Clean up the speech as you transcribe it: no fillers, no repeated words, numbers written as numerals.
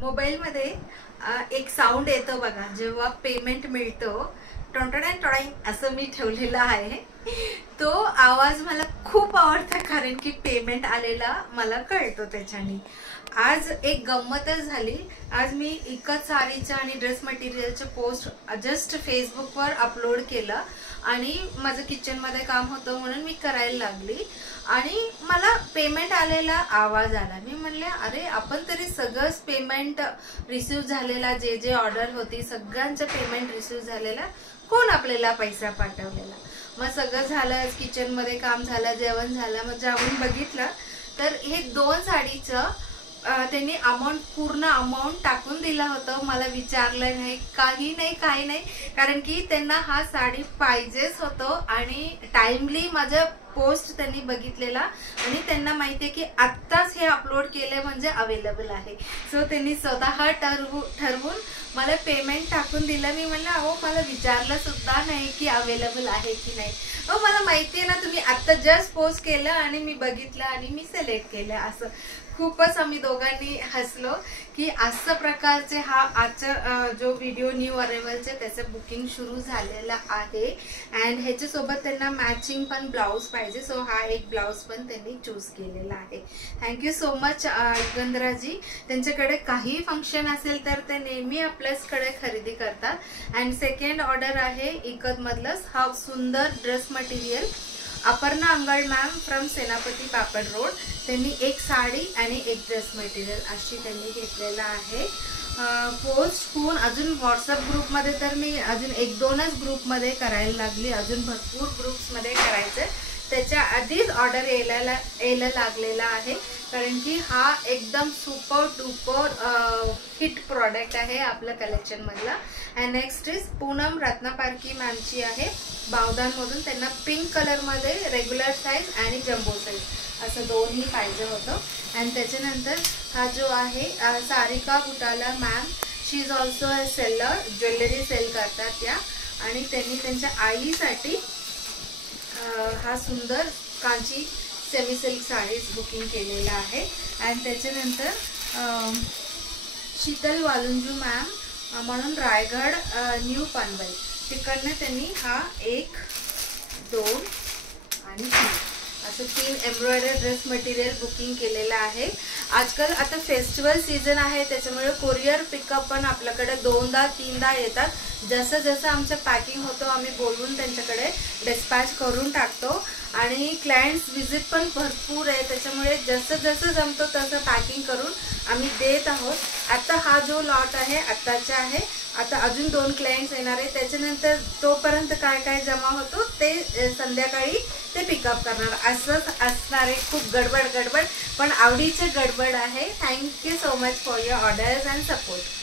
मोबाईलमध्ये एक साऊंड येतो बघा जेव्हा पेमेंट मिळतो, टोंटडॅन टोडाईंग असं मी ठेवलेला आहे. तो आवाज मला खूप आवडतो कारण की पेमेंट आलेला मला कळतो त्याच्याने. आज एक गंमतच झाली. आज मी इकत साडीचं आणि ड्रेस मटेरियलचं पोस्ट जस्ट फेसबुकवर अपलोड केलं आणि माझं किचनमध्ये काम होतं म्हणून मी करायला लागली आणि मला पेमेंट आलेला आवाज आला. मी म्हणले अरे आपण तरी सगळंच पेमेंट रिसीव झालेला, जे जे ऑर्डर होती सगळ्यांचं पेमेंट रिसीव झालेला, कोण आपल्याला पैसा पाठवलेला. मग सगळं झालं, किचनमध्ये काम झालं, जेवण झालं. मग जाऊन बघितलं तर हे 2 साडीचं त्यांनी पूर्ण अमाऊंट टाकून दिला होतं. मला विचारलं नाही, काही नाही, कारण की त्यांना हा साडी पाहिजेच होतं आणि टाइमली माझं पोस्ट त्यांनी बघितलेला आणि त्यांना माहिती आहे की आत्ताच हे अपलोड केले म्हणजे अवेलेबल आहे. सो त्यांनी स्वतः ठरवून मला पेमेंट टाकून दिलं. मी म्हणलं अहो मला विचारलं सुद्धा नाही की अवेलेबल आहे की नाही. हो मला माहिती आहे ना, तुम्ही आत्ता जस्ट पोस्ट केलं आणि मी बघितलं आणि मी सिलेक्ट केलं. असं खूपच आम्ही दोघांनी हसलो की अशा प्रकारचे हा आजचा जो व्हिडिओ न्यू अरायवलचे त्याचं बुकिंग सुरू झालेला आहे. अँड ह्याच्यासोबत त्यांना मॅचिंग पण ब्लाऊज पाहिजे, सो हा एक ब्लाऊज पण त्यांनी चूज केलेला आहे. Thank you so much Yugandharaji. त्यांच्याकडे काही फंक्शन असेल तर ते नेहमी आपल्याचकडे खरेदी करतात. अँड सेकंड ऑर्डर आहे इकत मधलंच हा सुंदर dress material. Aparna Angad ma'am from Senapati Bapat road. त्यांनी एक साडी आणि एक ड्रेस मटेरियल अशी त्यांनी घेतलेला आहे. पोस्ट होऊन अजून व्हॉट्सअप ग्रुपमध्ये तर मी अजून 1-2च ग्रुपमध्ये करायला लागली, अजून भरपूर ग्रुप्समध्ये करायचं. त्याच्या आधीच ऑर्डर यायला लागलेला आहे कारण की हा एकदम सुपर डुपर हिट प्रॉडक्ट आहे आपल्या कलेक्शन मधला. And next is Poonam Ratnaparkhi मॅमची आहे बावदानमधून. त्यांना पिंक कलरमध्ये रेग्युलर साईज आणि जम्बो साईज असं दोन्ही पाहिजे होतं. अँड त्याच्यानंतर हा जो आहे Sarika Butala ma'am, she is also a seller, jewellery sell करतात त्या. आणि त्यांनी त्यांच्या आईसाठी हा सुंदर Kanchi semi silk saris booking केलेला आहे. अँड त्याच्यानंतर शीतल वालुंजू मॅम म्हणून रायगड न्यू पनवेल तिकडनं त्यांनी हा 1, 2 आणि 3 असं 3 एम्ब्रॉयडरी ड्रेस मटेरियल बुकिंग केलेलं आहे. आजकाल आता फेस्टिवल सीझन आहे त्याच्यामुळे कोरियर पिकअप पण आपल्याकडे 2दा-3दा येतात. जसं जसं आमचं पॅकिंग होतं आम्ही बोलवून त्यांच्याकडे डिस्पॅच करून टाकतो आणि क्लायंट्स विजिट पण भरपूर आहे त्याच्यामुळे जसं जसं जमतो तसं पॅकिंग करून आम्ही देत आहोत. आता हा जो लॉट आहे आत्ताचा आहे, आता अजून 2 क्लायंट्स येणार आहे. त्याच्यानंतर तोपर्यंत काय काय जमा होतो ते संध्याकाळी ते पिकअप करणार. असंच असणार आहे. खूप गडबड पण आवडीचे गडबड आहे. Thank you so much for your orders and support.